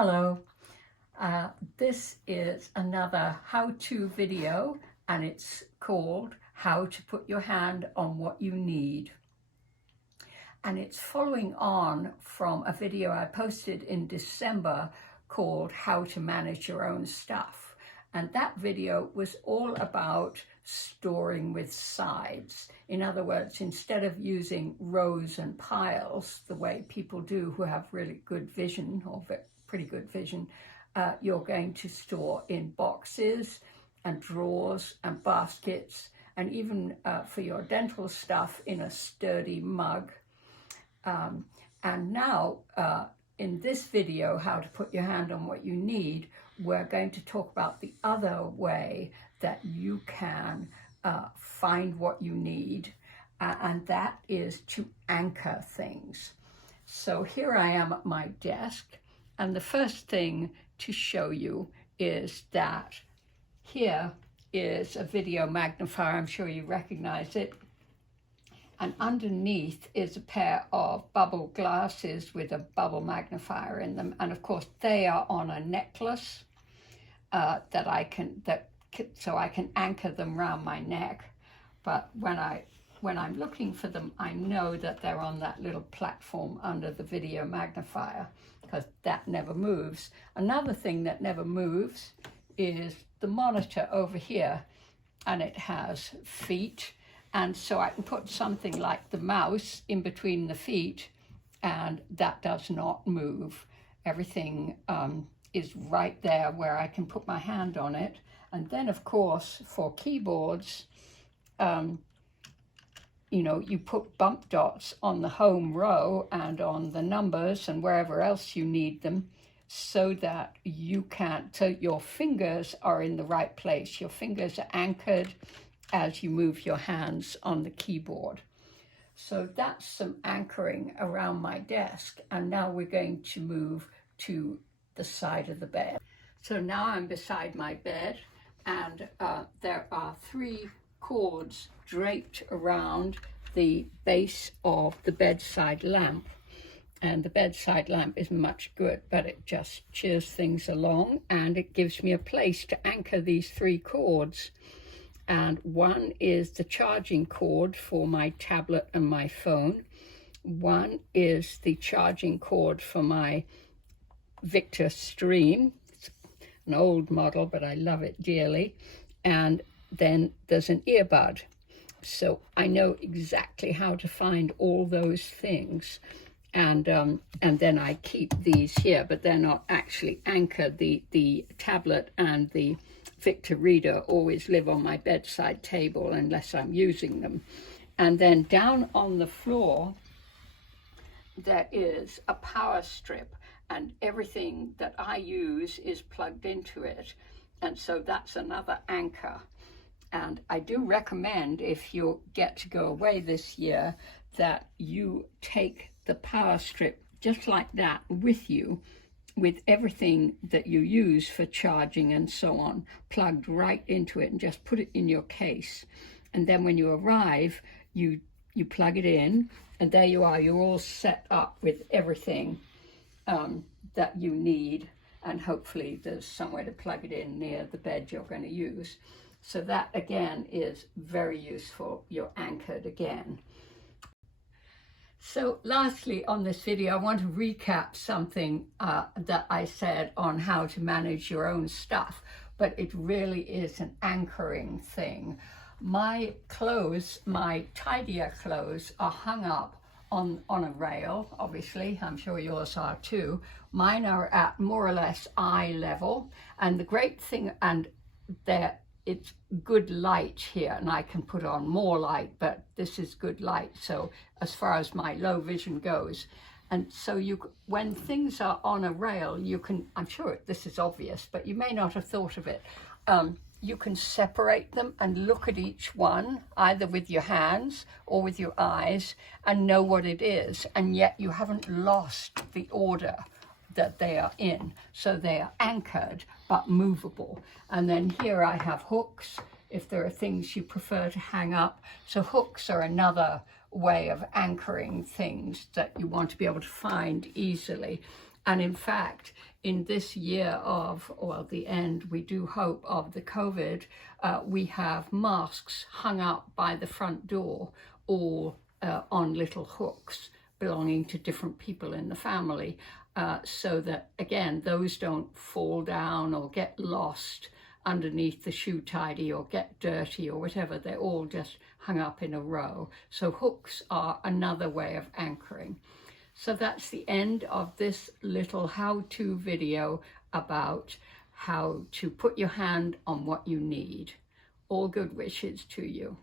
Hello, this is another how-to video and it's called How to Put Your Hand on What You Need. And it's following on from a video I posted in December called How to Manage Your Own Stuff. And that video was all about storing with sides. In other words, instead of using rows and piles the way people do who have really good vision or pretty good vision, you're going to store in boxes and drawers and baskets, and even for your dental stuff in a sturdy mug. And now in this video, How to Put Your Hand on What You Need, we're going to talk about the other way that you can find what you need, and that is to anchor things. So here I am at my desk, and the first thing to show you is that here is a video magnifier. I'm sure you recognize it. And underneath is a pair of bubble glasses with a bubble magnifier in them. And of course, they are on a necklace so I can anchor them around my neck. But when I'm looking for them, I know that they're on that little platform under the video magnifier, because that never moves. Another thing that never moves is the monitor over here, and it has feet. And so I can put something like the mouse in between the feet, and that does not move. Everything is right there where I can put my hand on it. And then, of course, for keyboards, you know, you put bump dots on the home row and on the numbers and wherever else you need them, so that so your fingers are in the right place. Your fingers are anchored as you move your hands on the keyboard. So that's some anchoring around my desk. And now we're going to move to the side of the bed. So now I'm beside my bed, and there are 3 cords draped around the base of the bedside lamp. And the bedside lamp isn't much good, but it just cheers things along, and it gives me a place to anchor these 3 cords. And one is the charging cord for my tablet and my phone. One is the charging cord for my Victor Stream. It's an old model, but I love it dearly. And then there's an earbud. So I know exactly how to find all those things. And then I keep these here, but they're not actually anchored. The tablet and the Victor Reader always live on my bedside table unless I'm using them. And then down on the floor, there is a power strip, and everything that I use is plugged into it. And so that's another anchor. And I do recommend, if you get to go away this year, that you take the power strip just like that with you, with everything that you use for charging and so on, plugged right into it, and just put it in your case. And then when you arrive, you plug it in, and there you are. You're all set up with everything that you need, and hopefully there's somewhere to plug it in near the bed you're going to use. So that again is very useful. You're anchored again. So lastly on this video, I want to recap something that I said on how to manage your own stuff, but it really is an anchoring thing. My clothes, my tidier clothes, are hung up on a rail, obviously. I'm sure yours are too. Mine are at more or less eye level, and the great thing, and it's good light here, and I can put on more light, but this is good light, so as far as my low vision goes. And so when things are on a rail, you can, I'm sure this is obvious, but you may not have thought of it, you can separate them and look at each one, either with your hands or with your eyes, and know what it is, and yet you haven't lost the order that they are in. So they are anchored but movable. And then here I have hooks, if there are things you prefer to hang up. So hooks are another way of anchoring things that you want to be able to find easily. And in fact, in this year of, well, the end, we do hope, of the COVID, we have masks hung up by the front door, all on little hooks belonging to different people in the family, so that, again, those don't fall down or get lost underneath the shoe tidy or get dirty or whatever. They're all just hung up in a row. So hooks are another way of anchoring. So that's the end of this little how-to video about how to put your hand on what you need. All good wishes to you.